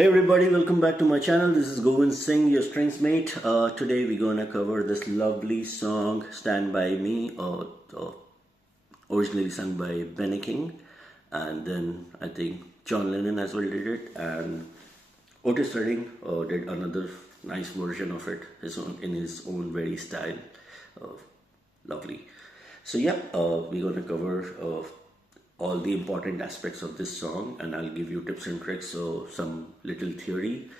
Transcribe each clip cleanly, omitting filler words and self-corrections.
Hey everybody, welcome back to my channel. This is Guitarist-Stringsmate, your strings mate. Today we're gonna cover this lovely song, Stand By Me, originally sung by Benny King, and then I think John Lennon as well did it, and Otis Redding did another nice version of it, in his own very style. Lovely. So yeah, we're gonna cover all the important aspects of this song, and I'll give you tips and tricks, so some little theory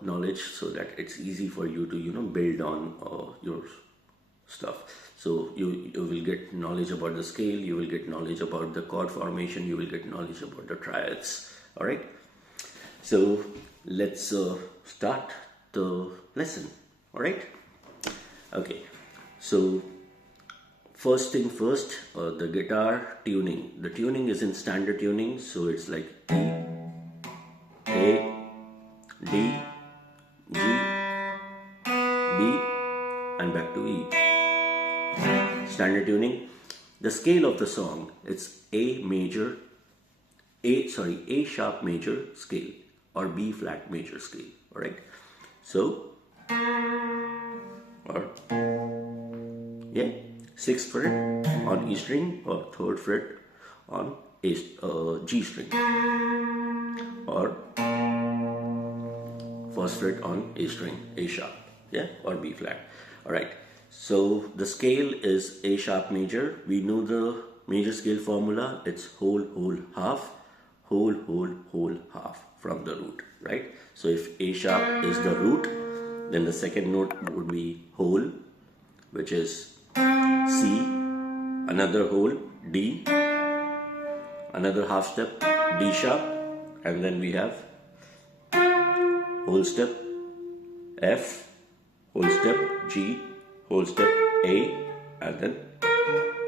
knowledge, so that it's easy for you to build on your stuff. So you will get knowledge about the scale, you will get knowledge about the chord formation, you will get knowledge about the triads. All right, so let's start the lesson. All right, okay, so first thing first, the guitar tuning. The tuning is in standard tuning, so it's like E, A, D, G, B, and back to E. Standard tuning. The scale of the song, it's A sharp major scale or B flat major scale. All right. So, or yeah. 6th fret on E string, or 3rd fret on G string, or 1st fret on A string, A sharp, yeah, or B flat. All right, so the scale is A sharp major. We know the major scale formula. It's whole, whole, half, whole, whole, whole, half from the root, right? So if A sharp is the root, then the second note would be whole, which is C, another whole, D, another half step, D sharp, and then we have whole step, F, whole step, G, whole step, A, and then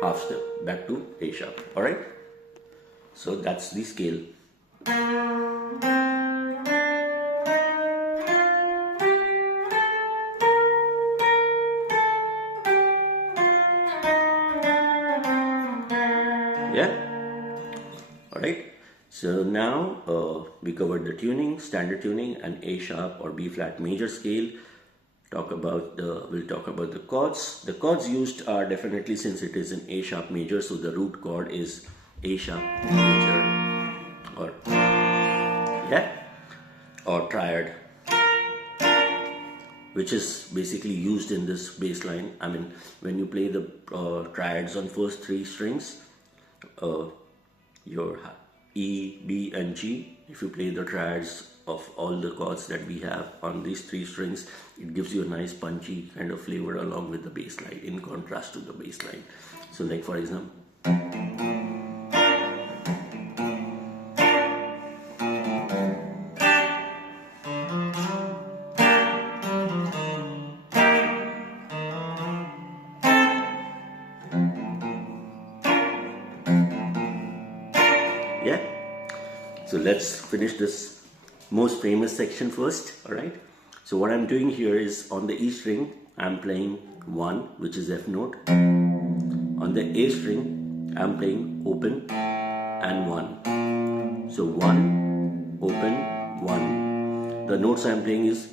half step back to A sharp. All right, so that's the scale. Yeah, all right, so now we covered the tuning, standard tuning, and A sharp or B flat major scale. We'll talk about the chords. The chords used are definitely, since it is an A sharp major, so the root chord is A sharp major, or triad, which is basically used in this bass line. I mean, when you play the triads on first 3 strings, your E, B, and G, if you play the triads of all the chords that we have on these 3 strings, it gives you a nice punchy kind of flavor along with the bass line, in contrast to the bass line. So like for example, yeah. So let's finish this most famous section first. All right. So what I'm doing here is, on the E string, I'm playing 1, which is F note. On the A string, I'm playing open and 1. So 1, open, 1. The notes I'm playing is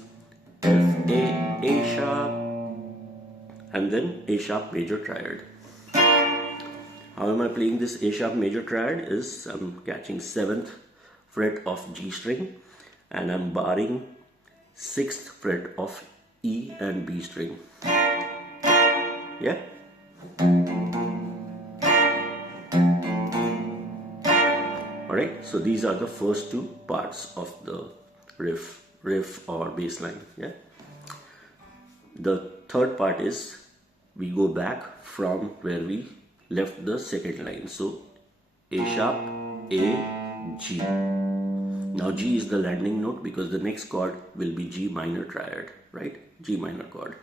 F, A sharp, and then A sharp major triad. How am I playing this A sharp major triad? Is I'm catching 7th fret of G string, and I'm barring 6th fret of E and B string. Yeah. Alright, so these are the first 2 parts of the riff or bass line. Yeah. The third part is, we go back from where we left the second line. So A sharp, A, G. Now G is the landing note, because the next chord will be G minor triad, right? G minor chord.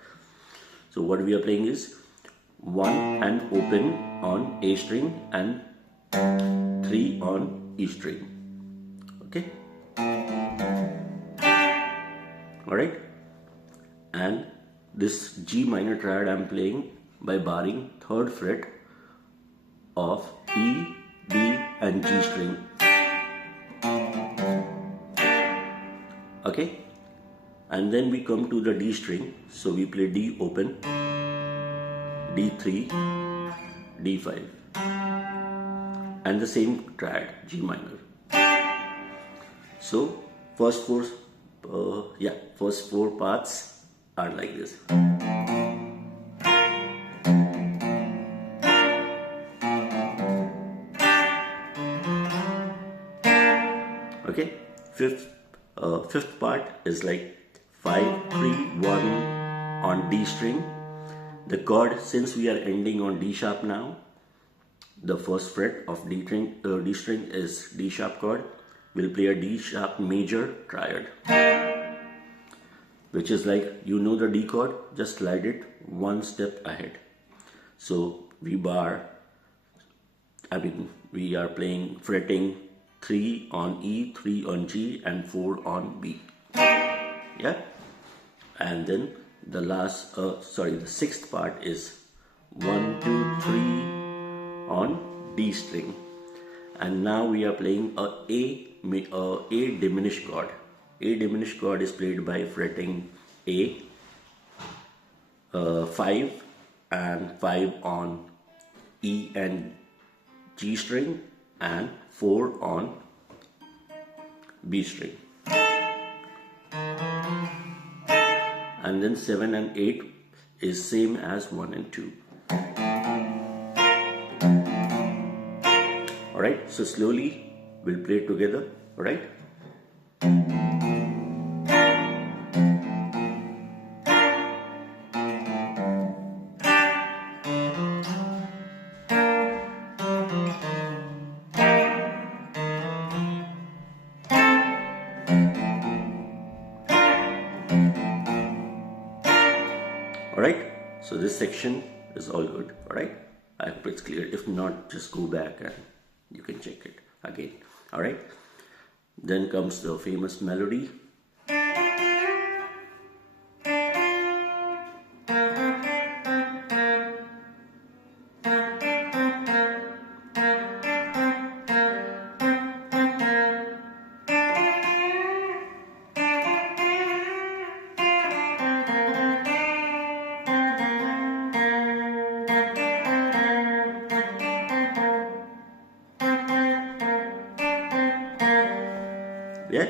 So what we are playing is 1 and open on A string, and 3 on E string. Okay. All right. And this G minor triad I'm playing by barring 3rd fret of E, B, and G string. Okay, and then we come to the D string. So we play D open, D3, D5, and the same triad, G minor. So first four parts are like this. Okay, fifth part is like 5, 3, 1 on D string. The chord, since we are ending on D sharp now, the first fret of D string is D sharp chord. We'll play a D sharp major triad, which is like, you know the D chord, just slide it one step ahead. So we are playing fretting 3 on E, 3 on G, and 4 on B. Yeah, and then the sixth part is 1, 2, 3 on D string, and now we are playing a diminished chord. A diminished chord is played by fretting A, 5 and 5 on E and G string, and 4 on B string. And then 7 and 8 is same as 1 and 2. Alright, so slowly we'll play it together. Alright. Alright, so this section is all good. Alright, I hope it's clear. If not, just go back and you can check it again. Alright, then comes the famous melody. Yeah.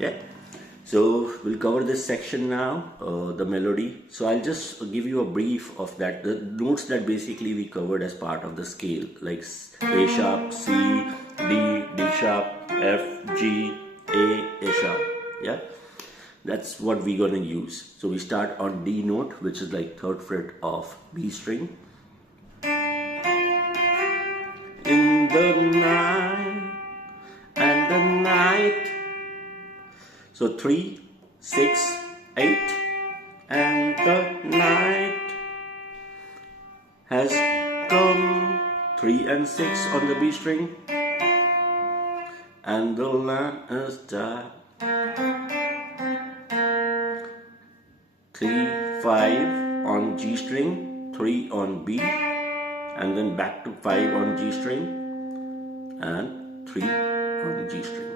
Yeah. So we'll cover this section now, the melody. So I'll just give you a brief of that. The notes that basically we covered as part of the scale, like A sharp, C, D, D sharp, F, G, A sharp. Yeah, that's what we're gonna use. So we start on D note, which is like 3rd fret of B string. In the night and the night. So 3, 6, 8, and the night has come. 3 and 6 on the B string, and the land is dark. 3, 5 on G string, 3 on B, and then back to 5 on G string, and 3 on G string.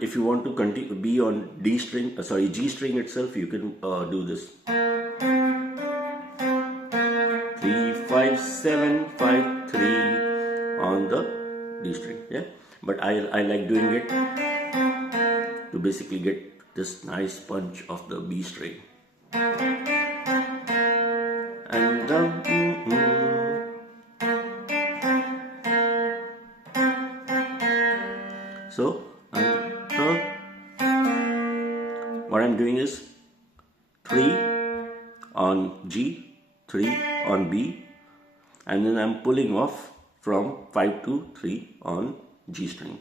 If you want to continue be on G string itself, you can do this. 3, 5, 7, 5, 3 on the D string. Yeah, but I like doing it to basically get this nice punch of the B string. And so what I'm doing is 3 on G, 3 on B, and then I'm pulling off from 5 to 3 on G string.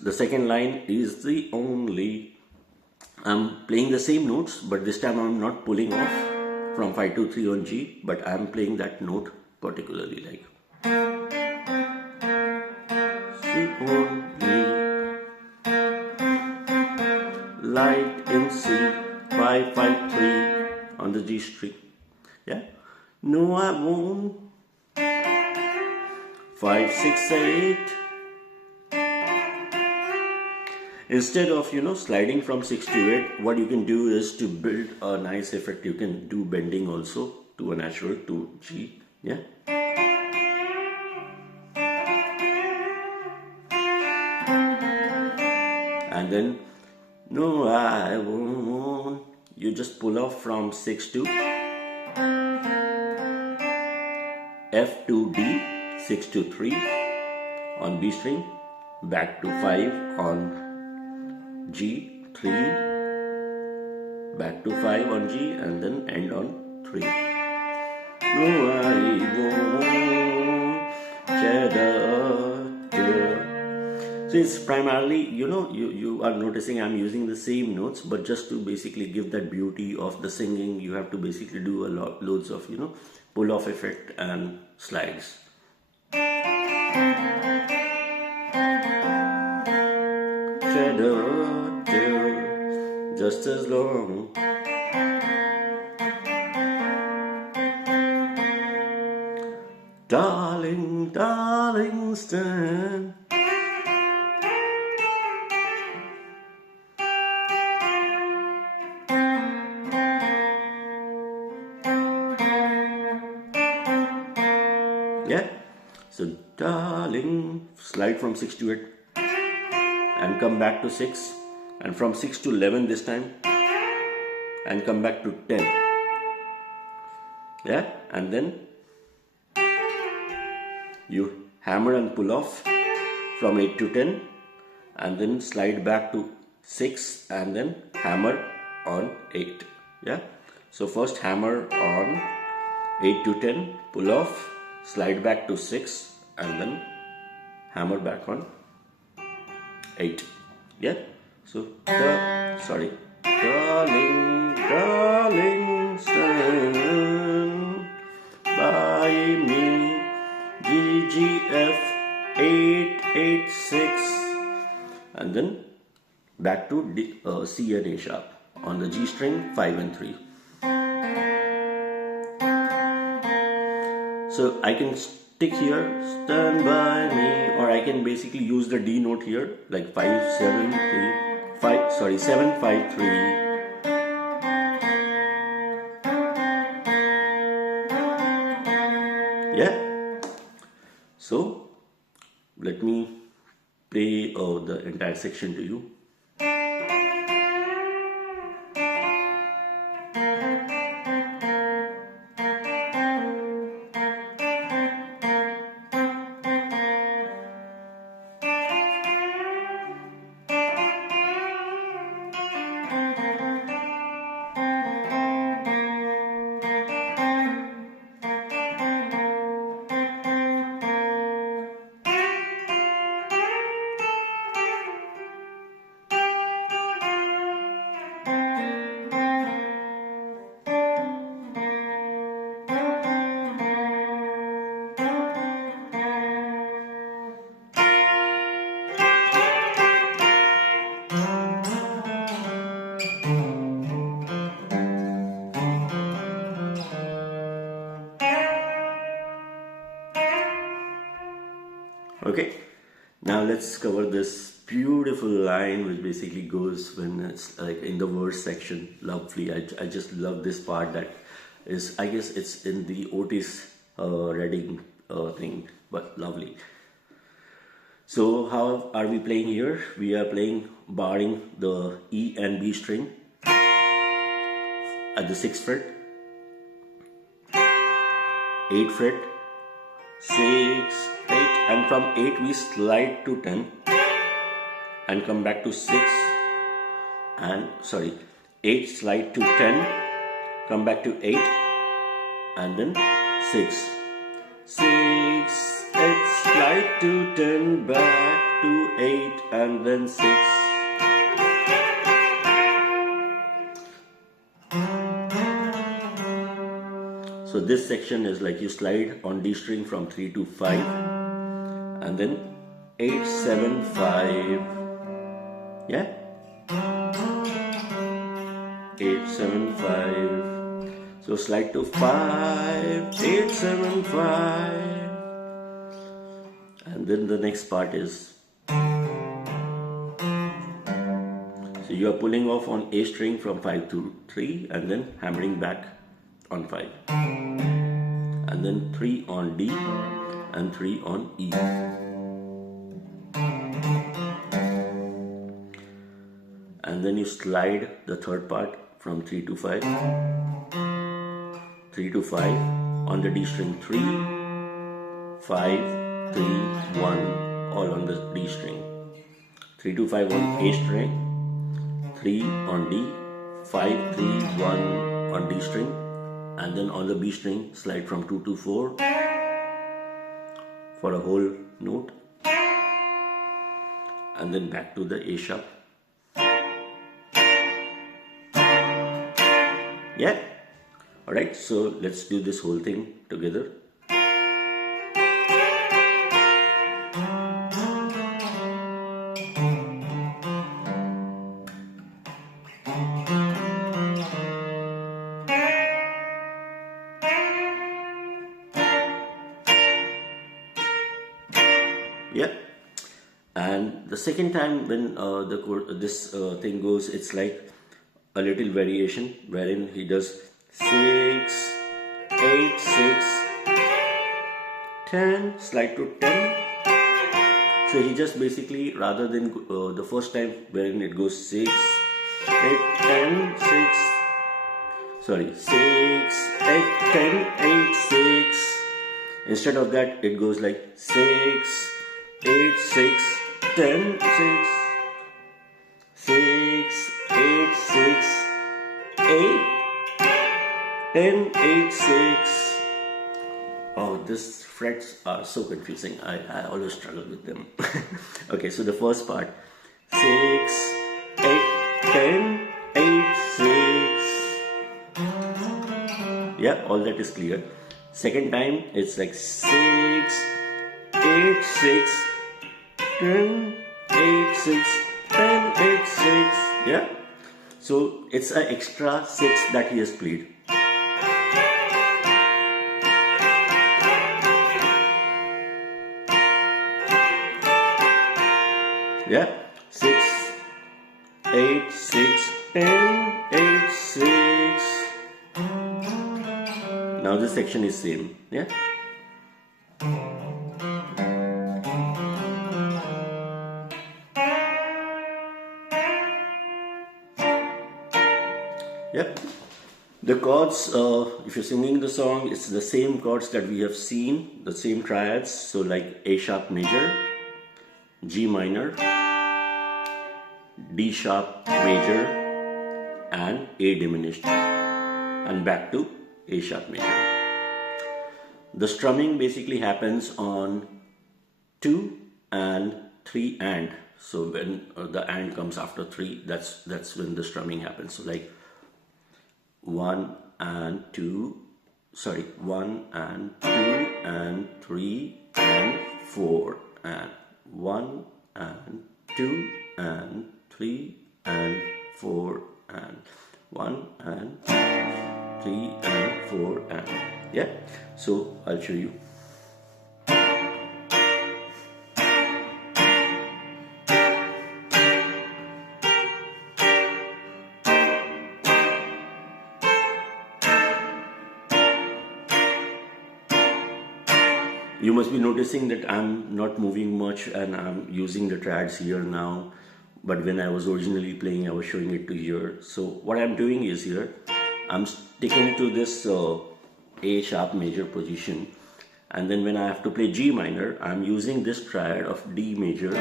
The second line is the only I'm playing the same notes, but this time I'm not pulling off from 5 to 3 on G, but I'm playing that note particularly, like C only, light in C, 5 5 3 on the G string. Yeah, no I won't, 5 6 8. Instead of sliding from 6 to 8, what you can do is to build a nice effect. You can do bending also to a natural to G. Yeah. And then no I won't. You just pull off from 6 to F to D, 6 to 3 on B string, back to 5 on G, 3, back to 5 on G, and then end on 3. No, I won't shed a tear. So it's primarily, you are noticing I'm using the same notes, but just to basically give that beauty of the singing, you have to basically do loads of, pull off effect and slides. Shed a tear, just as long. Darling, darling, stand. Yeah, so darling, slide from 6 to 8 and come back to 6, and from 6 to 11 this time and come back to 10. Yeah, and then you hammer and pull off from 8 to 10 and then slide back to 6 and then hammer on 8. Yeah, so first hammer on 8 to 10, pull off, slide back to 6 and then hammer back on 8. Yeah, so darling, darling, stand by me, G G F 8 8 6, and then back to C and A sharp on the G string, 5 and 3. So I can stick here, stand by me, or I can basically use the D note here, like 5 7 3 5, sorry, 7 5 3. Yeah. So let me play the entire section to you. Okay, now let's cover this beautiful line which basically goes when it's like in the verse section. Lovely. I just love this part that is, I guess it's in the Otis Redding thing, but lovely. So how are we playing here? We are playing barring the E and B string at the 6th fret, 8th fret, 6, 8, and from 8 we slide to 10 and come back to 6 and 8 slide to 10, come back to 8 and then 6, 6, 8 slide to 10, back to 8 and then 6. So this section is like you slide on D string from 3 to 5 and then 8, 7, 5. Yeah? 8, 7, 5. So slide to 5, 8, 7, 5. And then the next part is, so you are pulling off on A string from 5 to 3 and then hammering back on 5. And then 3 on D and 3 on E. And then you slide the third part from 3 to 5. 3 to 5 on the D string 3, 5, 3, 1, all on the D string. 3 to 5 on A string, 3 on D, 5, 3, 1 on D string, and then on the B string slide from 2 to 4 for a whole note, and then back to the A sharp. Yeah? Alright, so let's do this whole thing together. Yeah, and the second time when this thing goes, it's like a little variation wherein he does 6, 8, 6, 10, slide to 10. So he just basically, rather than the first time wherein it goes 6, 8, 10, 6, sorry, 6, 8, 10, 8, 6. Instead of that, it goes like 6, 8, 6, 10, 6, 6, 8, 6, 8, 10, 8, 6. Oh, these frets are so confusing. I always struggle with them. Okay, so the first part, 6, 8, 10, 8, 6. Yeah, all that is clear. Second time, it's like 6, 8, 6, 10, 8, 6, 10, 8, 6. Yeah? So it's an extra 6 that he has played. Yeah? 6, 8, 6, 10, 8, 6. Now this section is same. Yeah? Yep. The chords, if you're singing the song, it's the same chords that we have seen, the same triads. So like A sharp major, G minor, D sharp major, and A diminished, and back to A sharp major. The strumming basically happens on 2 and 3 and. So when the and comes after 3, that's when the strumming happens. So like 1 and 2, sorry, 1 and 2 and 3 and 4 and 1 and 2 and 3 and 4 and 1 and 3 and 4 and, yeah. So I'll show you. You must be noticing that I'm not moving much and I'm using the triads here now, but when I was originally playing, I was showing it to here. So what I'm doing is here, I'm sticking to this A sharp major position, and then when I have to play G minor, I'm using this triad of D minor,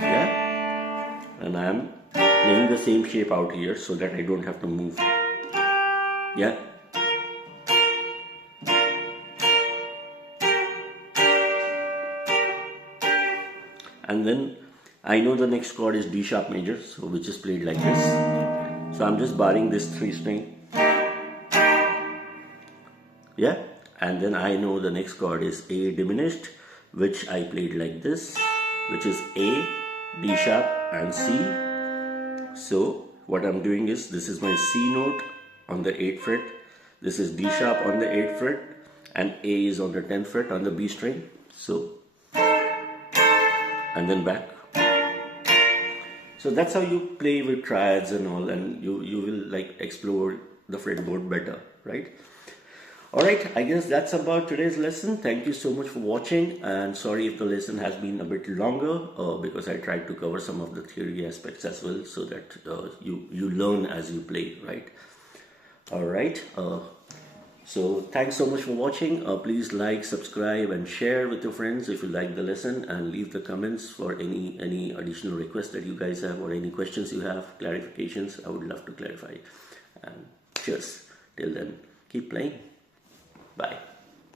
yeah, and I'm playing the same shape out here so that I don't have to move, yeah. And then I know the next chord is D sharp major, so which is played like this. So I'm just barring this 3 string. Yeah, and then I know the next chord is A diminished, which I played like this, which is A, D sharp and C. So what I'm doing is, this is my C note on the 8th fret, this is D sharp on the 8th fret, and A is on the 10th fret on the B string. So, and then back. So that's how you play with triads and all, and you will like explore the fretboard better, right? Alright, I guess that's about today's lesson. Thank you so much for watching, and sorry if the lesson has been a bit longer because I tried to cover some of the theory aspects as well, so that you learn as you play, right? Alright, so thanks so much for watching. Please like, subscribe and share with your friends if you like the lesson, and leave the comments for any additional requests that you guys have, or any questions you have, clarifications. I would love to clarify. And cheers. Till then, keep playing. Bye.